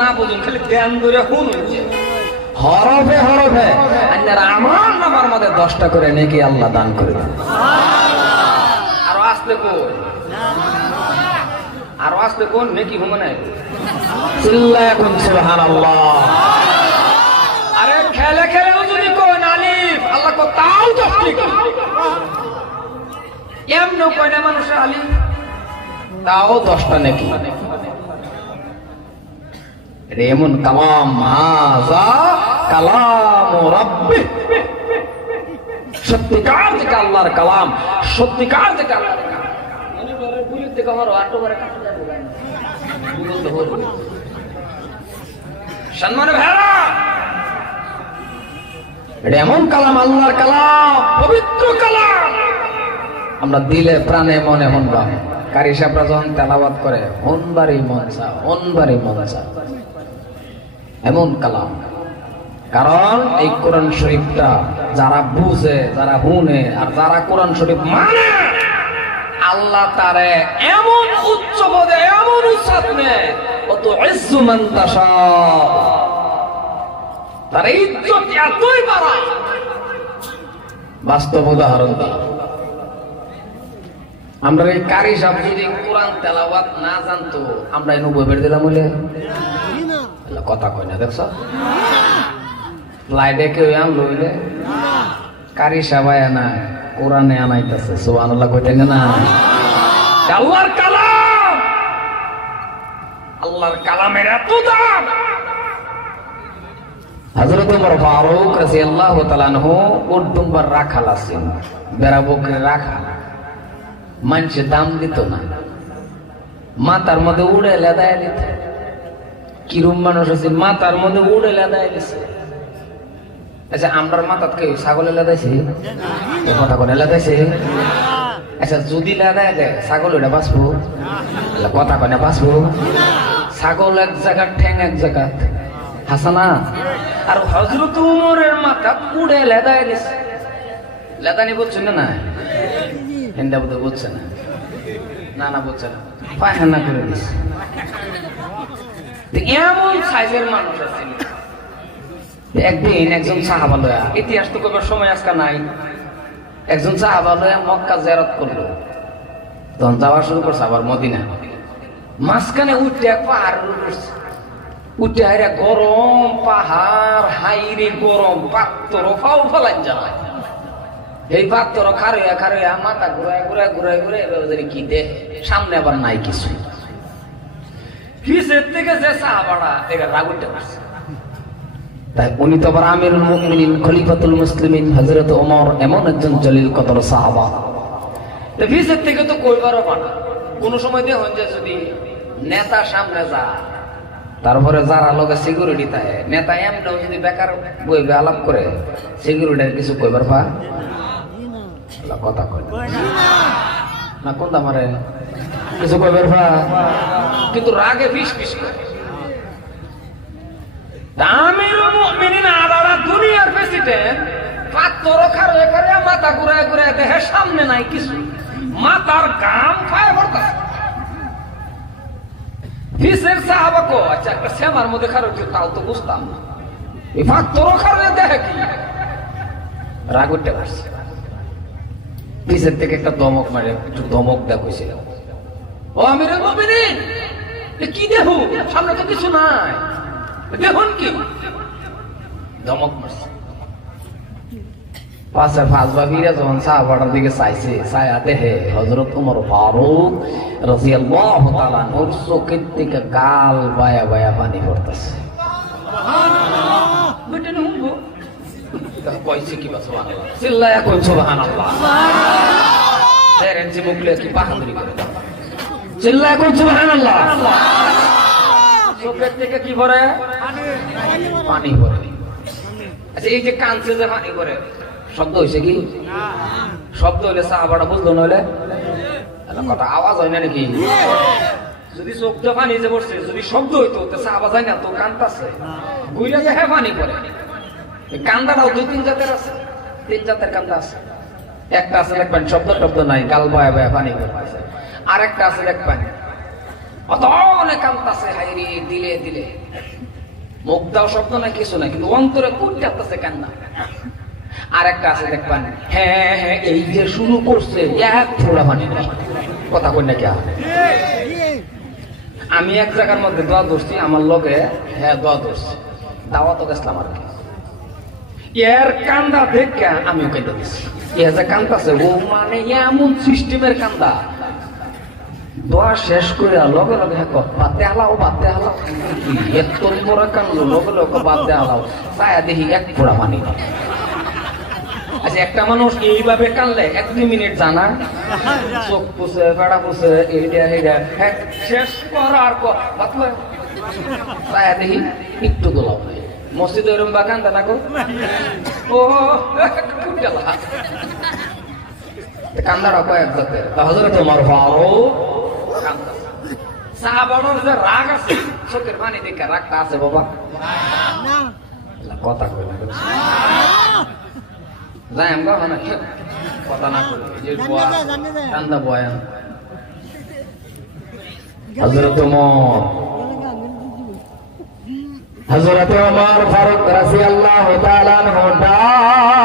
না বুঝুন খালি ধ্যান ধরে শুনুন হরফে হরফে আমার নামার মধ্যে 10টা করে নেকি আল্লাহ দান করে দেন। আরো আসতে কোন নেকি ভূমে নাই চিল্লায় কোন সুবহানাল্লাহ। আরে খেলে খেলেও যদি কোন আলিফ আল্লাহ কো তাও 10টি এমন কয় না মানুষ আলিফ তাও 10টা নেকি। এমন কালাম হাযা কালাম রাব্বি সত্যিকার যেটা আল্লাহর কালাম, সত্যিকার যেটা আল্লাহর কালাম। মনে করে বুঝতে থেকে আমার আটো করে কাটতে যাবে বুঝতে হলো সম্মান ভাইরা। এটা এমন কালাম আল্লাহর কালাম, পবিত্র কালাম। আমরা দিলে প্রাণে মনে মনবা কারি সাহেবরা যখন তেলাওয়াত করে অনবারই মন চা এমন কালাম। কারণ এই কোরআন শরীফটা যারা বুঝে, যারা শুনে, আর যারা কোরআন শরীফ মানে আল্লাহ তারে এমন উচ্চ পদে এমন উচ্চাত নেয় কত ইজ্জু মান তাশা, তার ইজ্জত এতই বাড়ায়। বাস্তব উদাহরণ দিই, আমরা এই কারি সাহেব যদি কোরআন তেলাওয়াত না জানতো আমরা এই 90 বের দিলাম বলে কথা কয় না। দেখছ লাইডে কেউ আনলো হইলে কারি সাবাই আনা কোরআনে আনাইতেছে সুবহানাল্লাহ কইতে না। আল্লাহর কালাম, আল্লাহর কালামের এত দাম। হযরত ওমর ফারুক রাদিয়াল্লাহু তাআলা আনহু উর্দুম্বার রাখাল আছেন, বেড়া বকরে রাখাল। মানুষে দাম দিত না, মাথার মধ্যে উড়ে লেদায় দিত। কিরম মানুষ আছে মাথার মধ্যে উড়ে লেদায় দিছে। আচ্ছা আমরার মাথাত কেউ ছাগলে লেদাইছে কথা করে লেদাইছে? আচ্ছা যদি লেদায় দেয় ছাগল ওটা বাঁচবো কথা কয় না বাঁচবো? ছাগল এক জায়গা ঠ্যাং এক জায়গা হাসানা। আর হযরত ওমরের মাথা উড়ে লেদায় দিছে। লেদানি বলছেন না? হিন্দা বোধ বলছে না, না বলছে না, পায়খানা করে দিছে। এমন সাইজের মানুষ আছে। একদিন একজন সাহাবা লয়া, ইতিহাস তো কবার সময় আজকে নাই, একজন সাহাবা লয়া মক্কা জিয়ারত করলো। তখন যাওয়া শুরু করছে আবার মদিনা। মাঝখানে উঠে পাহাড় উঠছে, উঠে হাইরা গরম পাহাড়, হাইরে গরম পাত্তর ফাও ফেলাই যায়। এই পাত্তর খারইয়া মাথা ঘুরায় কি দে, সামনে আবার নাই কিছু। পিছের থেকে যে সাহাবাটা দেখে রাগ উঠে পারছে। তাই উনি তো আবার আমিরুল মুমিনিন খলিফাতুল মুসলিমিন হযরত ওমর এমন একজন জলিল কদর সাহাবা। তো পিছের থেকে তো কইবারও পানা। কোন সময় দেখুন যে যদি নেতা সামনে যা, তারপরে যারা লোকে সিকিউরিটি থাকে, নেতা এমনও যদি বেকার বইবে আলাপ করে সিকিউরিটির কিছু কইবার পা কথা কয় না কোন আমারে কিছু কইবার পা, কিন্তু রাগে বিষ করে। আমিরুল মুমিনিন আলাদা দুনিয়ার প্রেসিডেন্ট পাত্তর খারে মাথা ঘুরায় দেহে সামনে নাই কিছু, মাথার গাম ফায় পড়তাছে। ফিসের সাহাবা কো আচ্ছা একটা শ্যামার মধ্যে খারে তাও তো বুঝতাম না, এই পাত্তর খারে দেখে কি রাগ উঠতে পারছে। পিছের থেকে একটা দমক মারে, একটু দমক দেয়া কইছিল, ও আমিরুল মুমিনিন কি দেখো সামনে তো কিছু নাই, দেখুন কি ধমক মারছে। পাশে ফাজবাবিরা যখন সাহাবাটার দিকে চাইছে, ছায়া দেখে হযরত ওমর ফারুক রাদিয়াল্লাহু তাআলা ওর চোখের থেকে গাল বায়া বায়া পানি পড়তেছে। কইছে কি সুবহানাল্লাহ, চিল্লায়া কই সুবহানাল্লাহ। তেরেন্সি মুখলে কি বাহাদুরি করে, চিল্লায়া কই সুবহানাল্লাহ। চোখের থেকে কি পড়ে? পানি পড়ে। আচ্ছা এই যে কানছে যে পানি পড়ে, শব্দ হয়েছে কি? শব্দ হইলে সাহাবাটা বুঝলো, নইলে কথা আওয়াজ হয় না নাকি? যদি চোখটা পানি যে পড়ছে, যদি শব্দ হইতো সাহাবা যায় না তো কানতাছে, বুইরা যে হ্যাঁ পানি পড়ে। কান্দাটাও 2-3 জাতের আছে, 3 জাতের কান্দা আছে। একটা আছে দেখবেন শব্দ নাই, গাল বায়া বায়া পানি পড়তেছে। আর একটা আছে দেখবেন অত অনেক কান্দাছে, হাইরে দিলে দিলে মুখ দাও শব্দ না কিছু না, কিন্তু অন্তরে কুটতেছে কান্না। আর একটা আছে দেখবেন, হ্যাঁ হ্যাঁ এই যে শুরু করছে এক ফোড়া মানে কথা কই না কে। আমি এক জায়গার মধ্যে দোয়া ধরছি, আমার লগে হ্যাঁ দোয়া ধরছি, দাওয়াত গেছিলাম আর কি। এর কান্দা দেখে আমিও কেঁদে দিচ্ছি। এ যে কান্দাছে ও মানে এমন সিস্টেমের কান্দা, দোয়া শেষ করে লগে লগে বাদে হালাও বাদে হালাও, এত বড় কান্দলো লগে লগে বাদে হালাও, তাই দেখি এক ফোড়া পানি। আচ্ছা একটা মানুষ এইভাবে কানলে 1-2 মিনিট জানা চোখ পুষে বেড়া পুষে এইটা এইটা হ্যাঁ শেষ করার তাই দেখি একটু গোলাপ নেই মসজিদে এরম বা কান্দা না গো। ও কান্দাটা কয়েক জাতের, হযরত ওমর ফারুক কান্দা। সাহাবাদের যে রাগ আছে চোখের পানি দেখে রাগটা আছে বাবা কথা কই না যাই আমরা মানে কথা না করি যে কান্দা বয়ান। হযরত ওমর ফারুক রাদিয়াল্লাহু তাআলা আনহু ডাক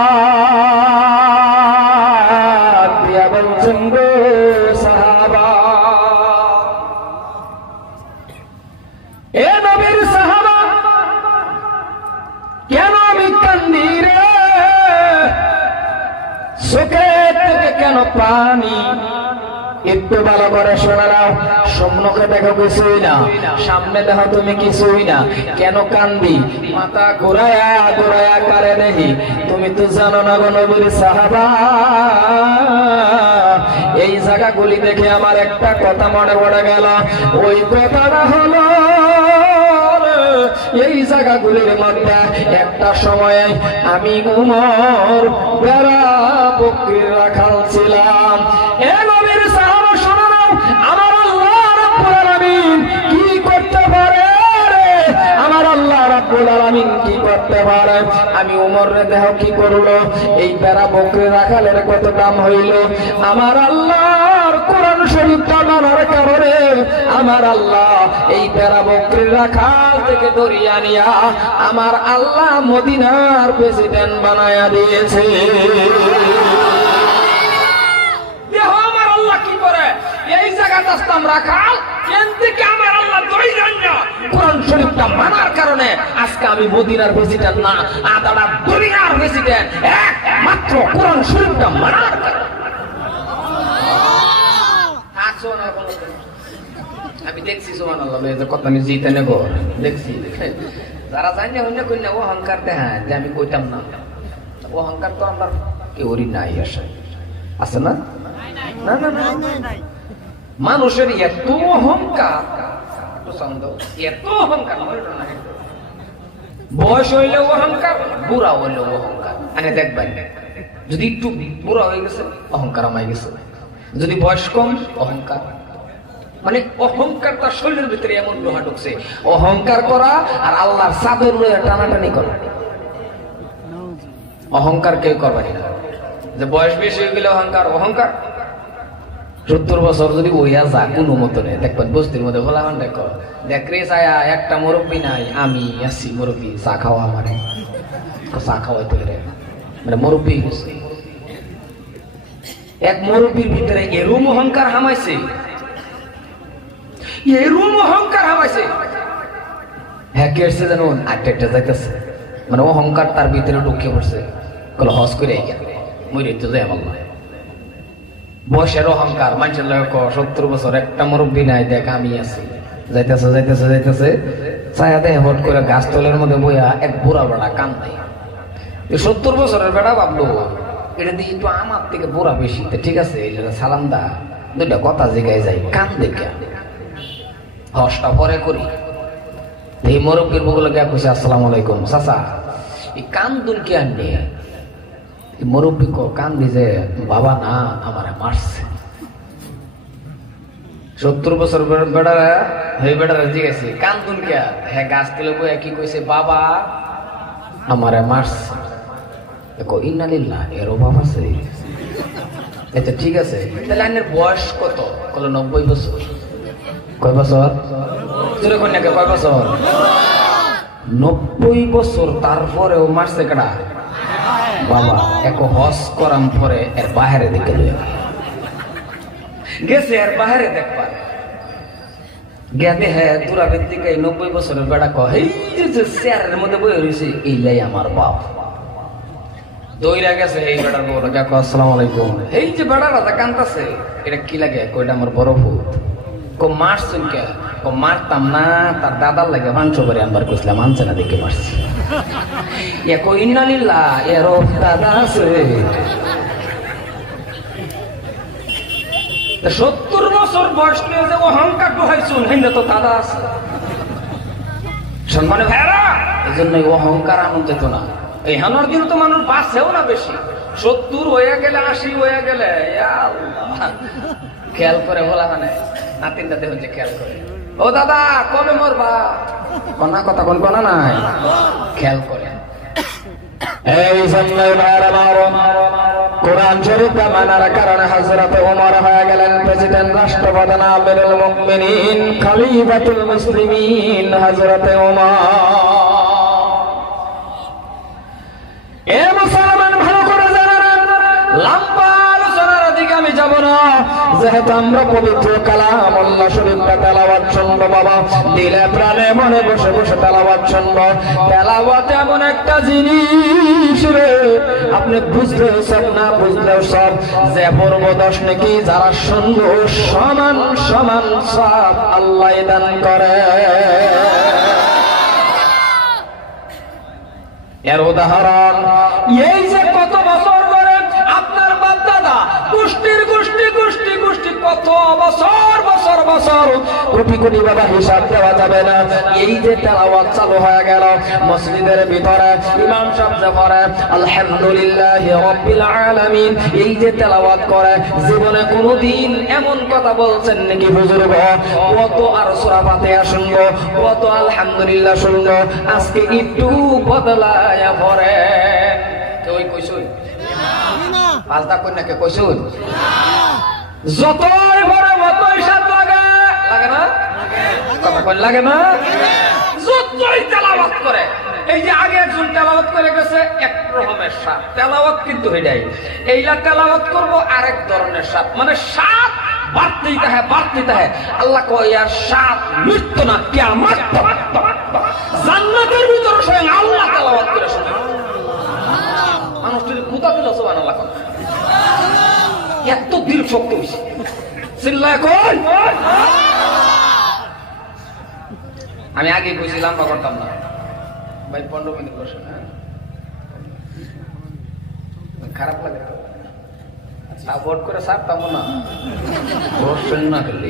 দিয়া বলছেন গো সাহাবা, এ নবীর সাহাবা কেন আমি কান্দি রে, চোখের থেকে কেন পানি, একটু ভালো করে শোনা নাও। সম্মুখে দেখো কিছুই না, সামনে দেখো তুমি কিছুই না, কেন কান্দি? মাথা ঘুরায়া ঘুরায়া কারে নেহি, তুমি তো জানো না গো নবীর সাহাবা। এই জায়গাগুলি দেখে আমার একটা কথা মনে পড়ে গেল, ওই কথাটা হলো এই জায়গাগুলির মধ্যে একটা সময়ে আমি উমর বেড়া বকরির রাখাল ছিলাম। এ নবীর সাহাবা শোনো না, আমার আল্লাহ রাব্বুল আলামিন কি করতে পারে রে, আমার আল্লাহ রাব্বুল আলামিন কি করতে পারে। আমি উমর রে দেহ কি করলো, এই বেড়া বকরির রাখালের কত দাম হইল। আমার আল্লাহর কোরআন শরীফটা মানার কারণে আমার আল্লাহ এই বেড়া বকরির রাখাল থেকে দরিয়া নিয়া আমার আল্লাহ মদিনার প্রেসিডেন্ট বানায়া দিয়েছে। আমার আল্লাহ কি করে এই জায়গাটা আসতাম রাখাল, থেকে আমার আল্লাহ কোরআন শরীফটা মানার কারণে আজকে আমি মদিনার প্রেসিডেন্ট না, আদালত দুনিয়ার প্রেসিডেন্ট একমাত্র কোরআন শরীফটা মানার কারণে। আমি দেখছি সুবহানাল্লাহ কথা আমি জিতে নেব দেখছি, যারা জানি অন্য কইনা অহংকার দেখায় যে আমি কইতাম না, অহংকার তো আমার কেউরই নাই আসে আছে না, না না না মানুষের এত অহংকার, এত অহংকার বয়স হইলেও অহংকার, বুড়া হইলেও অহংকার। মানে দেখবেন যদি একটু বুড়া হয়ে গেছে অহংকার আমায় গেছে, যদি বয়স কম অহংকার, মানে অহংকার তার শরীরের ভিতরে এমন লোহা ঢুকছে। অহংকার করা আর আল্লাহর চাদর লইয়া টানাটানি করা, অহংকার কেউ করবে না। যে বয়স বেশি হয়ে গেলে অহংকার, অহংকার 70 বছর যদি ওইয়া যা কোনো মতো নেই দেখবেন বস্তির মধ্যে বলা হন দেখো দেখ রে ছায়া একটা মুরব্বী নাই, আমি আছি মুরব্বী, চা খাওয়া আমার চা খাওয়াই তো মানে মুরব্বী গেছে। এক মুরব্বীর ভিতরে এরম অহংকার হামাইছে, এরম অহংকার হামাইছে, হ্যাঁ কে এসছে জানুন আটটা যাইতেছে, মানে অহংকার তার ভিতরে ঢুকে পড়ছে। কল হজ করে মরে তো যাই আমার বয়সের অহংকার, মানুষের লোক 70 বছর একটা মুরব্বী নাই, দেখ আমি আছি, যাইতেছে যাইতেছে যাইতেছে ছায়া দেয় হট করে গাছ তলের মধ্যে বইয়া এক বুড়া বেড়া কান দেয়। 70 বছরের বেড়া ভাবলো এটা দিয়ে একটু আমার থেকে বুড়া বেশি, ঠিক আছে সালাম দা দুইটা কথা জিগায় যাই, কান দেখে হসটা পরে করি। এই মুরব্বীর বগুলো গিয়া কইছে আসসালামু আলাইকুম চাচা, এই কান দুল কে আননি? মুরব্বী কান দিছে বাবা না আমারে মারছে। 70 বছর বেড়ারা এই বেড়ারা জিজ্ঞাসি কান দুল কে? হ্যাঁ গাছ তুলে বইয়া কি কইছে বাবা আমারে মারছে। দেখো ইন্নালিল্লাহ এর অভাব আছে। আচ্ছা ঠিক আছে তাহলে আইনের বয়স কত? কল 90 বছর। কয় বছর? জোরে কোন নাকি কয় বছর? 90 বছর। তারপরেও মারছে কেডা? বাবা। এক হজ করাম পরে এর বাহিরে দিকে গেছে, এর বাহিরে দেখবা গেতে হ্যাঁ দূরাবের দিকে 90 বছরের বেড়া কয় এই যে চেয়ারের মধ্যে বয়ে রয়েছে এইলাই আমার বাপ। দইরা গেছে এই বেড়ার বড় কাকু আসসালামু আলাইকুম। এই যে বেড়া রাজা কান্তাছে, এটা কি লাগে? কইটা আমার বড় ভূত। কো মারছেন কে? কো মারতাম না, তার দাদার লাগে মাংস করে আনবার কইছিলাম, আনছে না দেখে মারছি। এ কো ইন্নালিল্লাহ, এর দাদা আছে 70 বছর বয়স নিয়ে যে অহংকার ঢুকাইছুন, হিন্দে তো দাদা আছে। সম্মানে ভাইরা, এই জন্য অহংকার আনন্দ যেত না। এই হানোর দিন তো মানুষ বাঁচেও না বেশি। 70 হয়ে গেলে 80 হয়ে গেলে খেয়াল করে বলা মানে নাতিনটা দেখুন যে খেয়াল করে, ও দাদা কবে মরবা? কনা কথা কোন কনা নাই, খেয়াল করে। এই কোরআন শরীফটা মানার কারণে হযরত ওমর হয়ে গেলেন প্রেসিডেন্ট, রাষ্ট্রপ্রধান, আমিরুল মুমিনিন, খলিফাতুল মুসলিমিন হযরত ওমর। এ মুসলমান ভালো করে জানেন, লম্বা আলোচনার দিকে আমি যাব না, যেহেতু আমরা পবিত্র কালামুল্লাহ শরীফটা তেলাওয়াত শুনবো বাবা, দিলে প্রাণে মনে বসে বসে তেলাওয়াত শুনবো। তেলাওয়াত এমন একটা জিনিস রে, আপনি বুঝলেও সব না বুঝলেও সব। যে পূর্ব 10 নাকি যারা শুনবো সমান সমান সব আল্লাহ দান করে। এর উদাহরণ এই যে কত বছর ধরে আপনার বাপ দাদা গোষ্ঠীর গোষ্ঠী গোষ্ঠী গোষ্ঠী কত বছর বছর বছর কোটি কোটি বাবা হিসাব দেওয়া যাবে না। এই যে তেলাওয়াত চালু হয়ে গেল মসজিদের ভিতরে, ইমাম সাহেব যে পড়ে আলহামদুলিল্লাহি রাব্বিল আলামিন, এই যে তেলাওয়াত করে, জীবনে কোনোদিন এমন কথা বলছেন নাকি হুজুর গো কত আর সূরা ফাতিহা শুনবো, কত আলহামদুলিল্লাহ শুনবো, আজকে একটু বদলায়া পড়ে? ওই কইছুন পাঁচটা কই নাকি কইছুন? যতই বড় মতই সাথ লাগে, লাগে না? কথা কই লাগে না? যতই তেলাওয়াত করে, এই যে আগে একজন তেলাওয়াত করে গেছে এক রকমের সাথ তেলাওয়াত, কিন্তু এটাই এইলা তেলাওয়াত করব আরেক ধরনের সাথ, মানে সাথ বাড়তেই থাকে বাড়তেই থাকে। আল্লাহ কয় আর সাথ মৃত্যু না, কিয়ামত জান্নাতের ভিতরে স্বয়ং আল্লাহ তেলাওয়াত করে শোনে। মানুষটির ক্ষুধা দিল সুবহানাল্লাহ, এত দিল শক্তি হইছে চিল্লায় কই। আমি আগে কইছিলাম না, করতাম না ভাই, 15 মিনিট বসে না, খারাপ লাগে তা ভোট করে ছাড়তাম না, বসছেন না করলি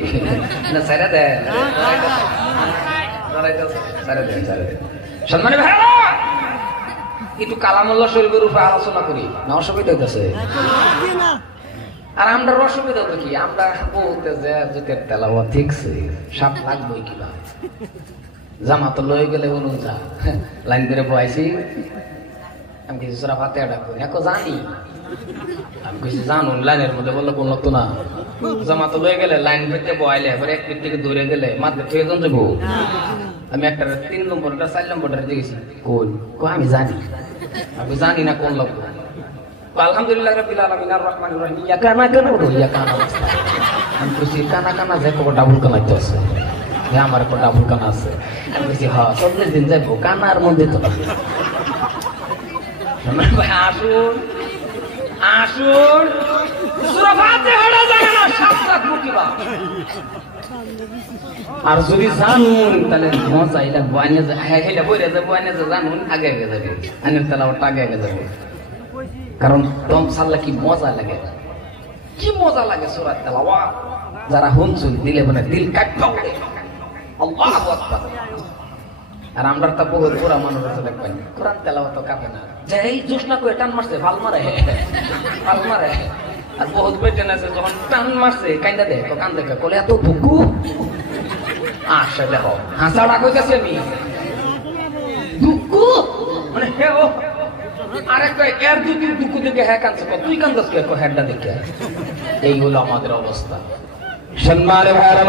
না ছেড়ে দেন, ছেড়ে দেন, ছেড়ে দেন। সম্মানী ভাইরা, একটু কালামুল্লাহ শরীফের উপরে আলোচনা করি না, অসুবিধা হইতেছে? আর আমরা অসুবিধা তো কি, আমরা বলতে যে জুতের তেলাওয়াত ঠিকছে, সাপ লাগবেই কিবা, জামাত লয়ে গেলে বলুন যা লাইন করে বয়াইছি, আমি কিছু সূরা ফাতিহা ডাকবো এখন জানি, আমি কিছু জানুন লাইনের মধ্যে বললো কোন লাগতো না, জামাত লয়ে গেলে লাইন করতে বয়াইলে এবার এক পিঠ থেকে দৌড়ে গেলে মাত্র থেকে জন যাবো। আমি একটা 3 নম্বরটা 4 নম্বরটা দেখেছি, কোন আমি জানি, আমি জানি না কোন লাগবো। আলহামদুলিল্লাহ রাব্বিল আলামিন আর রহমানির রহিম, ইয়া কানা কানা বলো, ইয়া কানা। আমি কইছি কানা কানা যে কো ডাবল কানা আছে, যে আমার কো ডাবল কানা আছে। আমি কইছি হ্যাঁ সবলে দিন যাবো কানার মধ্যে তো। ভাই আসুন আসুন, সূরা ফাতিহাটা জানে না, 7 লাখ মুকিবা। আর যদি জানুন তাহলে মজা, এটা বয়ানে হেলে বইরে যে বয়ানে যে জানুন আগে আগে যাবে, আইনের তেলাওয়াতটা আগে আগে যাবে। কারণ দম সাল্লা কি মজা লাগে, কি মজা লাগে সূরা তেলাওয়াত। যারা হুনছুন দিলে মানে দিল কাটবা ওঠে, আল্লাহু আকবার। আর আমরা তো বহুত পুরা মানুষ আছে দেখবেন কোরআন তেলাওয়াত কাঁপে না, যে এই জোসনা কই টান মারছে ভাল মারে ভাল মারে। আর বহুত বেটেন আছে যখন টান মারছে কাইন্দা দেয়, তো কান দেখে কলে এত দুঃখু আসে দেখো হাসাড়া কইতাছি আমি দুঃখু মানে হে ও আরেকটা এর দুঃখু দেখে হ্যাঁ কানছে, তুই কান্দাস কে হেডটা দেখে। এই হলো আমাদের অবস্থা। সম্মানে ভাইরা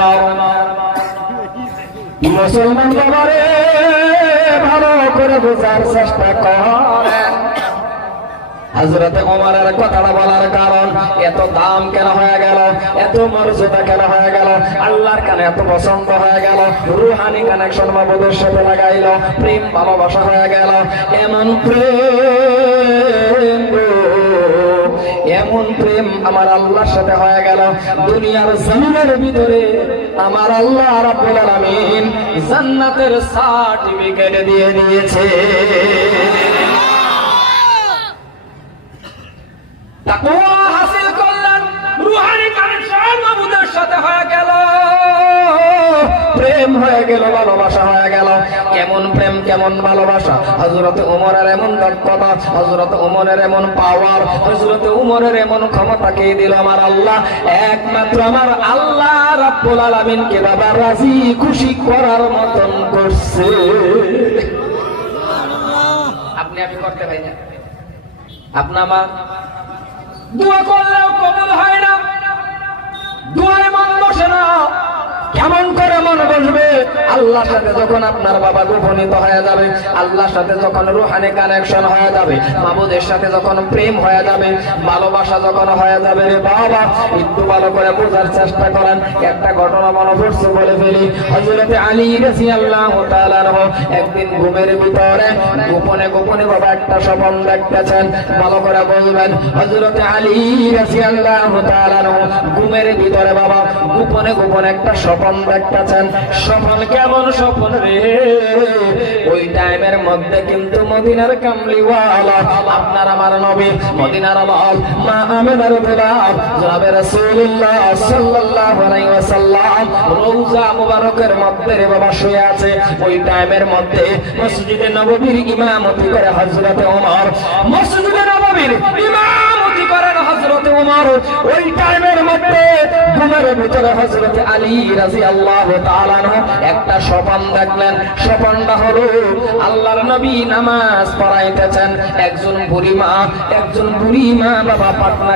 মুসলমান বাবারে ভালো করে বোঝার চেষ্টা করেন। হযরত ওমরের কথাটা বলার কারণ এত দাম কেন হয়ে গেল, এত মর্যাদা কেন হয়ে গেল, আল্লাহর কানে এত পছন্দ হয়ে গেল, রুহানি কানেকশন মাবুদের সাথে লাগাইল, প্রেম ভালোবাসা হয়ে গেল। এমন প্রেম, এমন প্রেম আমার আল্লাহর সাথে হয়ে গেল, দুনিয়ার জমিনের ভিতরে আমার আল্লাহ রাব্বুল আলামিন জান্নাতের সার্টিফিকেট দিয়ে দিয়েছে। তাকওয়া হাসিল করলেন, রূহানি কানেকশন মাবুদের সাথে হয়ে গেল, প্রেম হয়ে গেল, ভালোবাসা হয়ে গেল। কেমন প্রেম, কেমন ভালোবাসা! হযরত ওমরের এমন দক্ষতা, হযরত ওমরের এমন পাওয়ার, হযরত ওমরের এমন ক্ষমতা কে দিল আমার আল্লাহ? একমাত্র আমার আল্লাহ রাব্বুল আলামিনকে বাবা রাজি খুশি করার মতন করছে। আপনি আমি করতে পারি না, আপনি আমার দোয়া করলেও কবুল হয় না, দোয়ায় মন বসে না। কেমন করে মন বসবে? আল্লাহর সাথে যখন আপনার বাবা গোপনীত হয়ে যাবে, আল্লাহর সাথে যখন রূহানি কানেকশন হয়ে যাবে, মাবুদের সাথে যখন প্রেম হয়ে যাবে, ভালোবাসা যখন হয়ে যাবে, রে বাবা একটু ভালো করে বোঝার চেষ্টা করেন। একটা ঘটনা মনে পড়ছে, বলে ফেলি। হযরত আলী রাদিয়াল্লাহু তাআলা আনহু একদিন ঘুমের ভিতরে গোপনে গোপনে বাবা একটা স্বপ্ন দেখতেছেন। ভালো করে বলবেন, হযরত আলী রাদিয়াল্লাহু তাআলা আনহু ঘুমের ভিতরে বাবা গোপনে গোপনে একটা স্বপ্ন দেখতেছেন। স্বপ্ন কেমন স্বপ্ন রে! ওই টাইমের মধ্যে কিন্তু মদিনার কামলিওয়ালা আপনার আমার নবী, মদিনার লাল মা আমিনার বিলাল জনাবে রাসূলুল্লাহ সাল্লাল্লাহু আলাইহি ওয়াসাল্লাম রওজা মুবারকের মধ্যে রে বাবা শুয়ে আছে। ওই টাইমের মধ্যে মসজিদে নববীর ইমামতি করে হযরত ওমর, মসজিদে নববীর ইমামতি করেন হযরত ওমর। ওই টাইমের মধ্যে ঘুমের ভিতরে হযরত আলী রাদিয়াল্লাহু তাআলা আনহু একটা স্বপ্ন দেখলেন। স্বপ্নটা হলো আল্লাহর নবী নামাজ পড়াইতেছেন। একজন বুড়ি মা বাবা পাকনা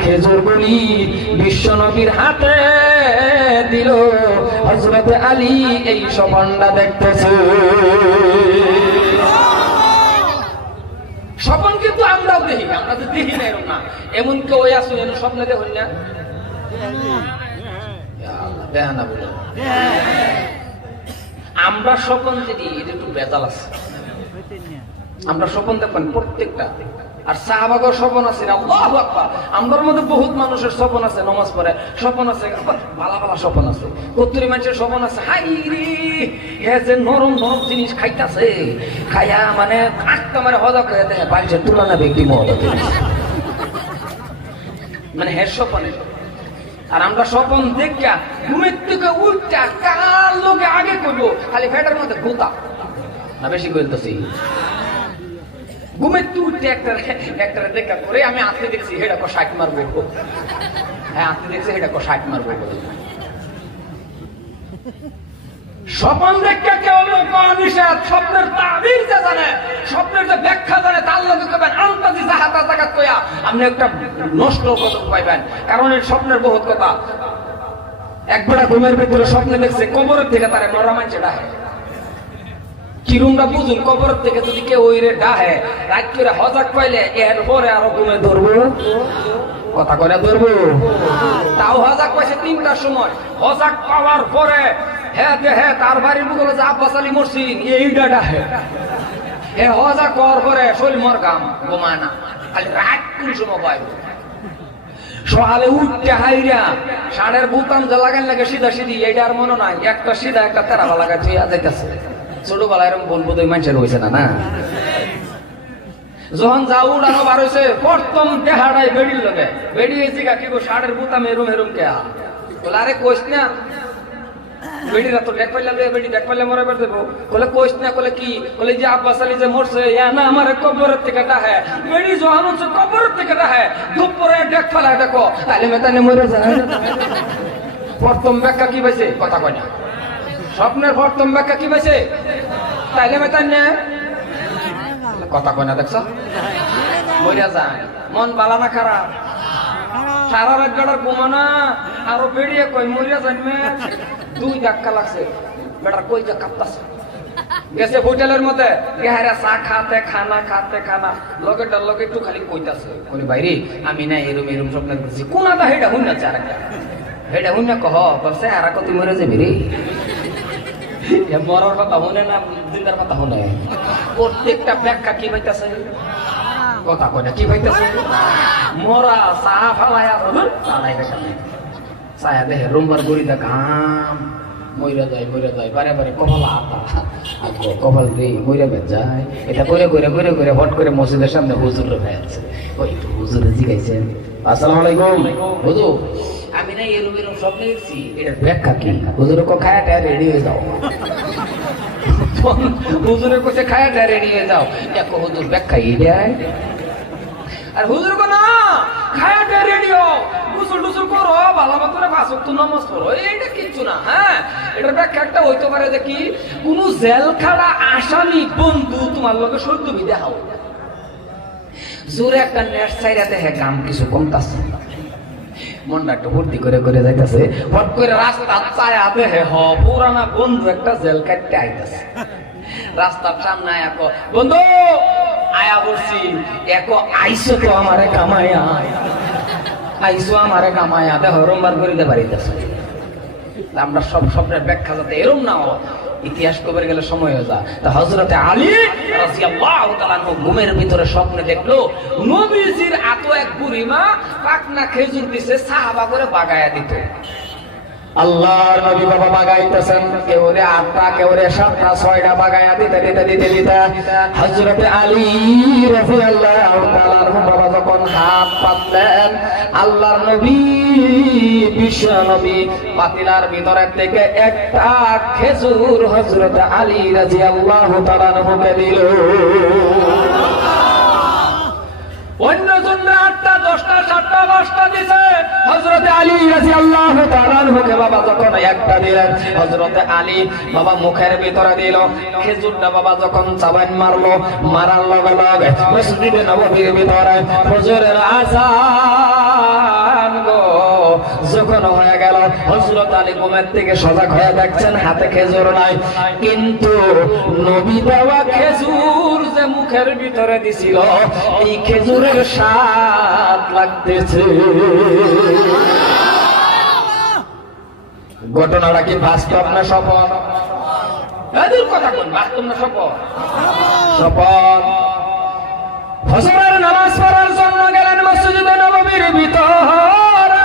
খেজুর গুলি বিশ্ব নবীর হাতে দিল। হযরত আলী এই স্বপ্নটা দেখতেছে। স্বপ্ন কিন্তু আমরাও দেখি, আমরা তো দেখি না এরকম না। এমন কেউ আছে স্বপ্নে দেখুন না, আমরা স্বপ্ন যদি একটু বেজাল আছে, আমরা স্বপ্ন দেখবেন প্রত্যেকটা। আর সাহাবাগর স্বপ্ন আছে, আল্লাহু আকবার। আমরার মধ্যে বহুত মানুষের স্বপ্ন আছে, নামাজ পড়ে স্বপ্ন আছে, ভালো ভালো স্বপ্ন আছে। কত্তরি মানুষের স্বপ্ন আছে, হাই রে হে যে নরম নরম জিনিস খাইতাছে, খাইয়া মানে আটটা মারে হজা করে দেয়, বাড়ির তুলনা ব্যক্তি মহৎ মানে হের স্বপ্নের। আর আমরা স্বপ্ন দেখা ঘুমের থেকে উঠটা কার লোকে আগে করবো, খালি ফ্যাটের মধ্যে গোতা না বেশি করতেছি। ঘুমের থেকে উঠতে একটা দেখা করে আমি আঁতকে দেখছি হেটা 60 মারবো, হ্যাঁ আঁতকে দেখছি হেটা 60 মারবো। স্বপ্ন দেখা কেউ নিষেধ, স্বপ্নের তাবির যে জানে, স্বপ্নের যে ব্যাখ্যা জানে, তার লোকে কবেন আন্তাজি জাহাতা জাগাত কইয়া আপনি একটা নষ্ট কদম পাইবেন। কারণ এই স্বপ্নের বহুত কথা। একবারে ঘুমের ভিতরে স্বপ্নে দেখছে কবরের থেকে তারে মরা মানছে ডাহে। কিরুমটা বুঝুন, কবরের থেকে যদি কেউ ওই রে ডাহে, রাত করে হজাক পাইলে এর পরে আরো ঘুমে ধরবো, কথা করে ধরবো। তাও হজাক পাইছে 3টার সময়। হজাক পাওয়ার পরে হ্যাঁ তার বাড়ির মুখ হলো যে আব্বাস আলী মসজিদ, এইটা ডাহে। হ্যাঁ হজাক পাওয়ার পরে শৈল মর গাম ঘুমায় না, খালি রাত কোন সময় পাইব। সকালে উঠতে হাইরা ষাঁড়ের বুতাম যা লাগান লাগে সিধা সিধি, এইটা আর মনে নাই, একটা সিধা একটা তেরাবা লাগা যাইতেছে। ছোটবেলা এরকম বলবো তো মানুষের হয়েছে না না। যখন যা উড়ানো বার হয়েছে প্রথম দেহাটাই বেড়ির লোকে বেরিয়েছি কি গো ষাঁড়ের বুতাম এরম এরম কে বলে, আরে কইস না বেড়িরা তো ডেক পাইলাম রে, বেড়ি ডেক পাইলে মরে বেড়ে দেবো। বলে কইস না, বলে কি? বলে যে আব্বাস আলী যে মরছে না আমার কবরের থেকে ডাহে। বেড়ি যখন হচ্ছে কবরের থেকে ডাহে, দুপুরে ডেক ফেলা দেখো তাহলে মেতানে মরে যায়। প্রথম ব্যাখ্যা কি পাইছে? কথা কয় না। স্বপ্নের প্রথম ব্যাখ্যা কি পাইছে? তাইলে মেতানে কথা কয় না, দেখছ মরিয়া যায়। মন বালা না খারাপ? সারা রাত গাড়ার ঘুমানা আরো বেরিয়ে কই মরিয়া জানবে। 2 ধাক্কা লাগছে, বেটার কই যা কাঁপতাছে গেছে হোটেলের মধ্যে গেহারা চা খাতে খানা লগেটার লগে একটু খালি কইতাছে বলি ভাইরে আমি না এরম স্বপ্ন দেখছি কোনাটা হেডা হুন্নাছে আরেকটা হেডা হুন্না কহ বলছে আর কত মরে যাবি রে মরার কথা শুনে না জিন্দার কথা শুনে প্রত্যেকটা ব্যাখ্যা কি পাইতেছে কথা কয় না কি পাইতেছে মরা চাহা ফালায়া চালাই দেখা ছায়া দেহে রুমবার গড়িতে ঘাম মইরা যায় বারে কপাল আতা কপাল রে মইরা যায় এটা করে হট করে মসজিদের সামনে হুজুর হয়ে আছে ওই একটু হুজুরে জিগাইছেন আসসালামু আলাইকুম হুজুর আমি না এরকম স্বপ্ন দেখছি এটার ব্যাখ্যা কি হুজুরে কো খায়াটা রেডি হয়ে যাও হুজুরে কোসে খায়াটা রেডি হয়ে যাও দেখো হুজুর ব্যাখ্যা এইটাই আর হুজুর কো না খায়াটা রেডি হও গোসল করো ভালো মতো পাঁচ ওয়াক্ত নামাজ পড়ো এইটা কিচ্ছু না হ্যাঁ এটার ব্যাখ্যা একটা হইতে পারে যে কি কোন জেল খাড়া আসামি বন্ধু তোমার লগে সত্য বিদে হাও জোরে একটা নেট সাইরাতে হ্যাঁ কাম কিছু কমতাছে মনটা একটু ভর্তি করে যাইতেছে হট করে রাস্তা চায়াতে হে পুরানা বন্ধু একটা জেল কাটতে আইতাছে রাস্তার সামনে আয়া বন্ধু আয়া বলছি একো আইসো তো আমারে কামায়া দেহ রোমবার করিতে পারিতেছে আমরা সব স্বপ্নের ব্যাখ্যা যাতে এরম না হয় ইতিহাস কবে গেলে সময় হয়ে যায় তা হযরতে আলী রাদিয়াল্লাহু তাআলা ঘুমের ভিতরে স্বপ্নে দেখলো নবীজির এত এক বুড়িমা পাকনা খেজুর দিছে সাহাবা করে বাগায়া দিত আল্লাহর নবী বাবা বাগাইতেছেন কেউ রে 8টা কেউ রে 7টা 6টা বাগায়া দিতে হযরতে আলী রাদিয়াল্লাহু তাআলা বাবা যখন হাত পাতলেন আল্লাহর নবী বিশ্ব নবী পাতিলার ভিতরে থেকে একটা খেজুর হযরতে আলী রাদিয়াল্লাহু তাআলা কে দিল অন্যজন 8টা 10টা 7টা 5টা দিছে হযরতে আলী রাদিয়াল্লাহু তাআলা মুখে বাবা যখন একটা দিলেন হযরতে আলী বাবা মুখের ভিতরে দিল খেজুরটা বাবা যখন চাবান মারলো মারার লগে লগে মসজিদে নববীর ভিতরে ফজরের আযান গো যখন হয়ে গেল হযরত আলী ঘুমের থেকে সজাগ হয়ে দেখছেন হাতে খেজুর নাই কিন্তু নবী দেওয়া খেজুর যে মুখের ভিতরে দিছিল এই খেজুরের স্বাদ লাগতেছে ঘটনাটা কি বাস্তব না স্বপ্ন এদের কথা কোন বাস্তব না স্বপ্ন ফজরের নামাজ পড়ার জন্য গেলেন মসজিদে নববীর ভিতরে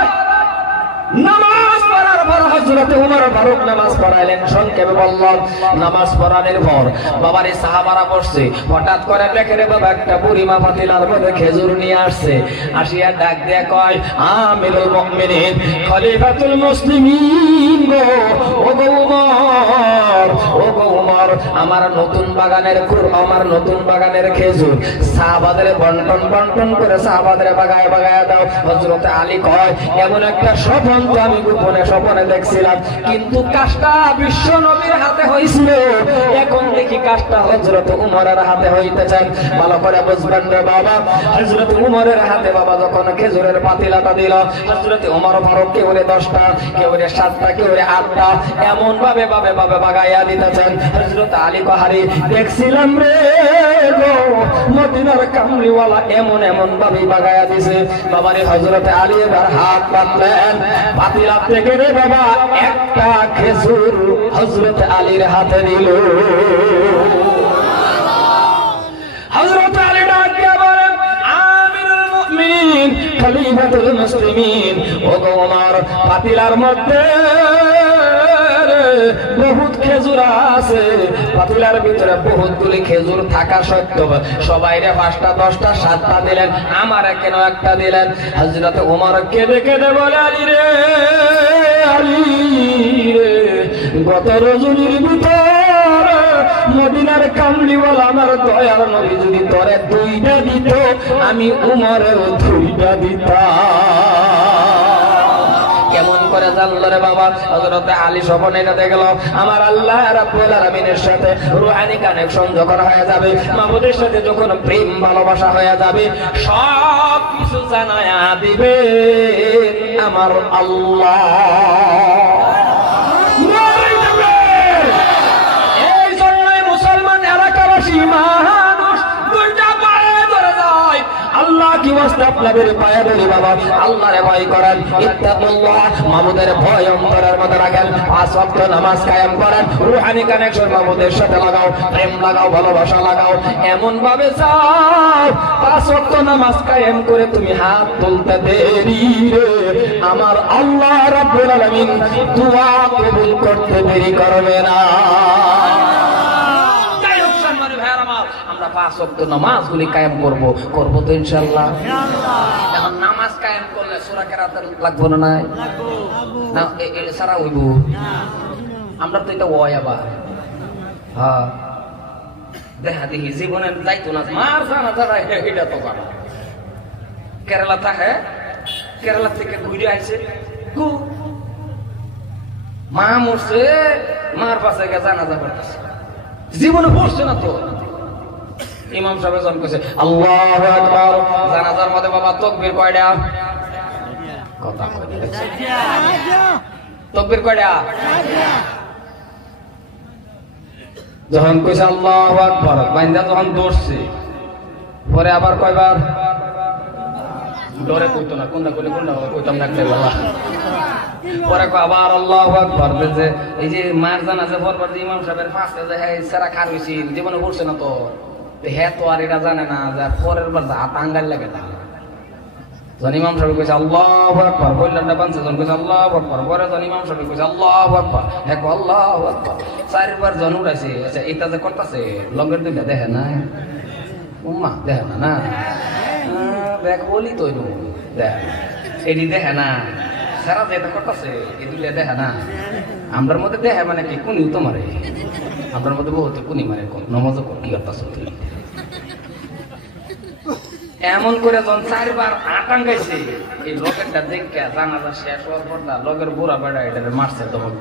নামাজ পড়ার পর হযরতে ওমর ফারুক নামাজ পড়াইলেন সংক্ষেপে বললেন নামাজ পড়ানোর পর বাবার এই সাহাবারা বসছে হঠাৎ করে দেখে রে বাবা একটা বুড়িমা পাতিলার মধ্যে খেজুর নিয়ে আসছে আসিয়া ডাক দিয়ে কয় আমিরুল মুমিনিন খলিফাতুল মুসলিমিন গো ও গো ওমর আমার নতুন বাগানের খেজুর সাহাবাদের বন্টন করে সাহাবাদের বাগায় দাও হযরতে আলী কয় এমন একটা স্বপ্ন তো আমি স্বপ্নে দেখছিলাম কিন্তু কাজটা বিশ্ব নবীর হাতে হয়েছিল এখন দেখি কাজটা হযরত উমরের হাতে হইতেছেন ভালো করে বুঝবেন রে বাবা হযরত উমরের হাতে বাবা যখন খেজুরের পাতিলাটা দিল হযরত উমর ফারুক কেউ রে 10টা কেউ রে 7টা কেউ রে 8টা এমন ভাবে বাগাইয়া দিতেছেন হযরত আলী কহারি দেখছিলাম রে গো মদিনার কামলিওয়ালা এমন ভাবে বাগাইয়া দিছে বাবারে হযরত আলী এবার হাত পাতলেন পাতিলা থেকে রে বাবা একটা খেজুর হযরত আলীর হাতে দিল হযরত আলী ডাক দিয়া বলেন আমিরুল মুমিনিন খলিফাতুল মুসলিমিন ও গো ওমর পাতিলার মধ্যে বহুত খেজুর আছে পাতিলার ভিতরে বহুতগুলি খেজুর থাকা সত্ত্বেও সবাই রে 5টা 10টা 7টা দিলেন আমারে কেন একটা দিলেন হযরত ওমর কেঁদে বলে আলী রে গত রজনীর ভিতরে মদিনার কামলিওয়ালা আমার দয়ার নবী যদি তোরে 2টা দিত আমি উমরের 2টা দিতাম কেমন করে জানলো রে বাবা হযরত আলী স্বপ্নে গেল আমার আল্লাহ রাব্বুল আলামিনের সাথে রূহানি কানেকশন যখন হয়ে যাবে মাবুদের সাথে যখন প্রেম ভালোবাসা হয়ে যাবে সব কিছু জানায়া দিবে আমার আল্লাহ বয়সী মানুষ দুইটা পায়ে ধরে যায়, আল্লাহ কি ওয়াস্তে আপনাদের পায়ে ধরে বাবা আল্লাহরে ভয় করেন, ইত্তাকুল্লাহ মাবুদের ভয় অন্তরের মধ্যে রাখেন, 5 ওয়াক্ত নামাজ কায়েম করেন, রূহানি কানেকশন মাবুদের সাথে লাগাও, প্রেম লাগাও, ভালোবাসা লাগাও, এমন ভাবে যাও 5 ওয়াক্ত নামাজ কায়েম করে তুমি হাত তুলতে দেরি রে আমার আল্লাহ রাব্বুল আলামিন দোয়া কবুল করতে দেরি করবে না। আমরা 5 ওয়াক্ত নামাজগুলি কায়েম করব তো ইনশাআল্লাহ। এখন নামাজ কায়েম করলে সূরা কেরাত লাগবে না? নাই না, এটা সারা হইব। আমরা তো এটা ওই আবার হ্যাঁ দেখা দেখি জীবনের যাইতো না মার জানা যারা এটা তো জানা। কেরালা থাকে, কেরালা থেকে ঘুরে আইছে, মা মরছে, মার পাশে গিয়ে জানাজা করতেছে, জীবনে পড়ছে না তো। ইমাম সাহেব জন কইছে আল্লাহু আকবার, জানাজার মধ্যে বাবা তাকবীর কয়টা? কথা কই দেখছেন তাকবীর কয়টা? যখন কইছে আল্লাহু আকবার বাইন্দা যখন দৌড়ছে, পরে আবার কয়বার? ডরে কইতো না, কোনটা কইলে কোনটা কইতাম না একটা বাবা। পরে আবার আল্লাহু আকবার, যে এই যে মার জানাজা পড়বার যে ইমাম সাহেবের পাশে যে হ্যাঁ সারা খার হইছে, জীবনে পড়ছে না তো, হ্যাঁ তো আর এটা জানে না যে পরের বার হাত আঙ্গাল লাগে না। যখন ইমাম সাহেব কইছে আল্লাহু আকবার, বললাটা বানছে, যখন কইছে আল্লাহু আকবার, পরে যখন ইমাম সাহেব কইছে আল্লাহু আকবার, হ্যাঁ আল্লাহু আকবার, 4বার জন উঠাইছে। আচ্ছা এটা যে করতেছে লঙ্গের দুইটা দেখে না উম্মা, দেখে না না দেখ বলি তো দেখ এটি দেখে না, সারা যেটা করতেছে এই দুইটা দেখে না। আমরার মধ্যে দেখে মানে কি কোনি তো মারে, আমরার মধ্যে বহুত কোনি মারে, নমাজ কি করতেছ তুই? এমন করে যখন 4বার আটাঙ্গাইছে, এই লোকেরটা দেখে জানাজা শেষ হওয়ার পর না লোকের বুড়া বেড়া এটা মারছে দমক,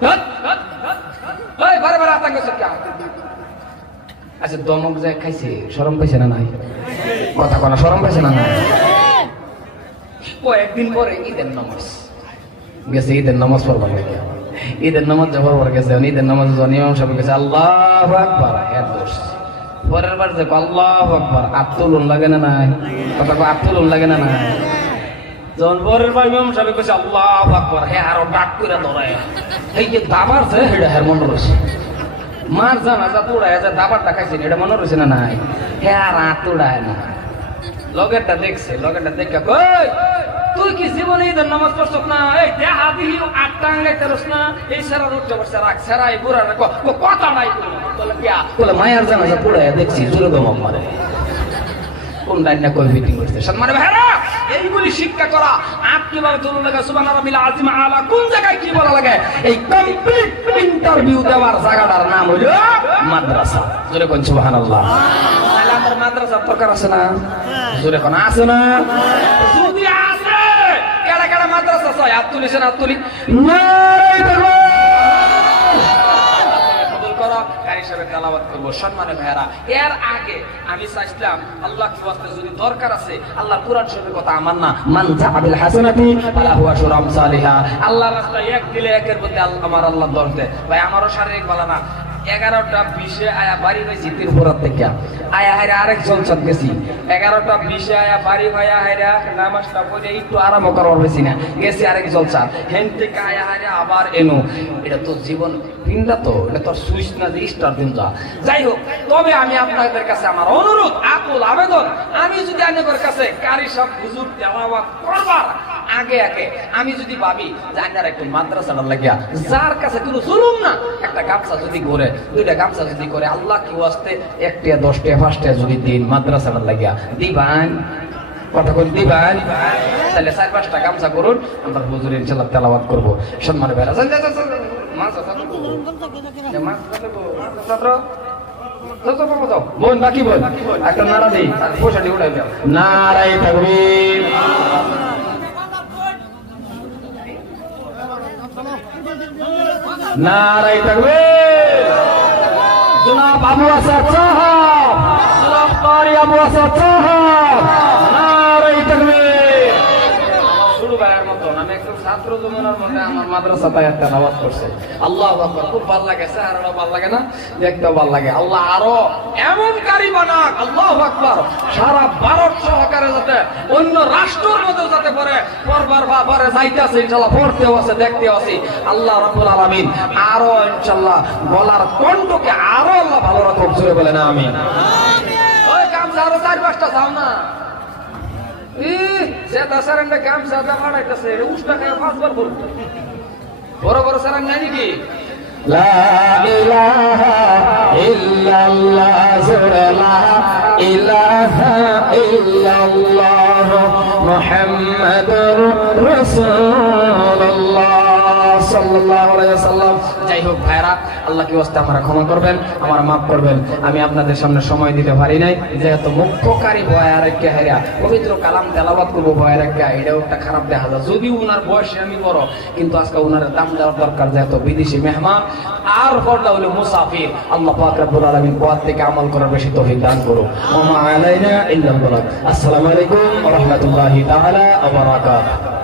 বারে বারে আটাঙ্গাইছে। আচ্ছা দমক যায় খাইছে, শরম পাইছে না নাই? কথা কনা শরম পাইছে না নাই? কয়েকদিন পরে ঈদের নামাজ গেছে, ঈদের নামাজ পড়বার লাগে, ঈদের নামাজ পড়বার গেছে, ঈদের নামাজ ইমাম সাহেব গেছে আল্লাহু আকবার, এর দোষ। পরের বার দেখো আল্লাহু আকবার, আত্মুলুন লাগে না নাই? কথা কো আত্মুলুন লাগে না নাই? যখন পরের বার ইমাম সাহেব কইছে আল্লাহু আকবার, হে আরো ডাক করে ধরায়, এই যে দাবার আছে এটা হের মনে রয়েছে, মার জানাজা তোড়ায় যে দাবারটা খাইছে এটা মনে রয়েছে না নাই? হে আর তোড়ায় না। লগেরটা দেখছে, লগেরটা দেখে কই তুই কি জীবনে ঈদের নামাজ পড়ছ না? এই দেহা দিহি আটটা আঙ্গাইতেরস না? এই সারা রোজটা বসে রাখ, সারা এই বুড়া কথা নাই বলে কিয়া বলে মায়ের জানাজা তোড়ায় দেখছি, জোরে দমক মারে। কোন লাইনটা কই মিটিং করছে সম্মানে ভাইরা, এইগুলি শিক্ষা করা আপ কিভাবে তোলা লাগে, সুবহান রাব্বিল আযিম আলা কোন জায়গায় কি বলা লাগে, এই কমপ্লিট ইন্টারভিউ দেওয়ার জায়গাটার নাম হলো মাদ্রাসা। জোরে কোন সুবহানাল্লাহ। তাহলে আমাদের মাদ্রাসা প্রকার আছে না? জোরে কোন আছে না? যদি আছে কেডা কেডা মাদ্রাসা আছে? হাত তুলিছেন, হাত তুলি। নারে তাকবীর। তেলাওয়াত করব সম্মানে ভাইরা। এর আগে আমি চাইছিলাম আল্লাহ কি ওয়াস্তে যদি দরকার আছে আল্লাহ কুরআন শরীফের কথা আমার না, মান জাবিল হাসানাতি ফালাহু আশরু আমসালিহা, আল্লাহ রাস্তায় এক দিলে একের প্রতি আমার আল্লাহ দর দেয়। ভাই আমারও শারীরিক ভালো না, 11টা 20 আয়া বাড়ি হয়েছি ত্রিপুরার থেকে, আয়া হাইরা আরেক জলসাত গেছি, 11টা 20 আয়া বাড়ি ভাইয়া হাইরা নামাজটা পড়ে একটু আরাম করার হয়েছি না, গেছি আরেক জলসাত, হেন থেকে আয়া হাইরা আবার এনো। এটা তো জীবন পিন্ডা, তো এটা তোর সুইচ না যে স্টার দিন যা। যাই হোক, তবে আমি আপনাদের কাছে আমার অনুরোধ, আকুল আবেদন, আমি যদি আপনাদের কাছে কারি সব হুজুর তেলাওয়াত করবার আগে আগে আমি যদি ভাবি যে আপনারা একটু মাদ্রাসাটা লাগিয়া যার কাছে কোনো জুলুম না, একটা গামছা যদি করে, 2টা গামছা যদি করে, আল্লাহ কি ওয়াস্তে 1টা 10টা 5টা যদি দিন মাদ্রাসাটা লাগিয়া দিবান, কথা কই দিবান, তাহলে 4-5টা গামছা করুন, আমরা হুজুর ইনশাআল্লাহ তেলাওয়াত করব। সম্মানের ভাইরা বোন বাকি বল একটা নারা দিই, পয়সাটি উঠাই দাও, নারায়ে তাকবীর। নারায়ে তাকবীর। জনাব আবু আসাদ সাহেব, জনাব কারি আবু আসাদ সাহেব, নারায়ে তাকবীর। শুরু ভাইয়ের মতন, আমি একজন ছাত্র জীবনের মধ্যে আমার মাদ্রাসায় একটা নামাজ করছে। আল্লাহু আকবার, খুব ভালো লাগে, চেহারাটাও ভালো লাগে না, দেখতেও ভালো লাগে। আল্লাহ আরো এমন কারি বানাক, আল্লাহু আকবার, সারা ভারত সহকারে যাতে অন্য রাষ্ট্রের মধ্যে যাতে পরে পরবার বাবারে যাইতেছে, ইনশাআল্লাহ পড়তেও আছে, দেখতেও আছে। আল্লাহ রাব্বুল আলামিন আরো ইনশাআল্লাহ গলার কণ্ঠকে আরো আল্লাহ ভালো রাখুক, জোরে বলেন আমিন। ওই গামছা আরো 4-5টা চাও না, বড় বড় সারান নাই নাকি? লা ইলাহা ইল্লাল্লাহ, জোরে লা ইলাহা ইল্লাল্লাহ মুহাম্মাদুর রাসূলুল্লাহ সাল্লাল্লাহু আলাইহি ওয়াসাল্লাম। যাই হোক ভাইরা, আল্লাহ কি ওয়াস্তে আপনারা ক্ষমা করবেন, আমার মাফ করবেন। আমি আপনাদের সামনে সময় দিতে পারি নাই, যেহেতু মুখ্যকারী বয়ার একটা হেরা পবিত্র কালাম তেলাওয়াত করবো বয়ার একটা, এটাও একটা খারাপ দেখা যায়। যদিও উনার বয়সে আমি বড়, কিন্তু আজকে উনার দাম দেওয়ার দরকার, যেহেতু বিদেশি মেহমান আর পর্দা হলো মুসাফির। আল্লাহ পাক রব্বুল আলামিন পথ থেকে আমল করার বেশি তৌফিক দান করো। ওয়া মা আলাইনা ইল্লাল বালাগ। আসসালামু আলাইকুম ওয়া রাহমাতুল্লাহি তাআলা ওয়া বারাকাতুহু।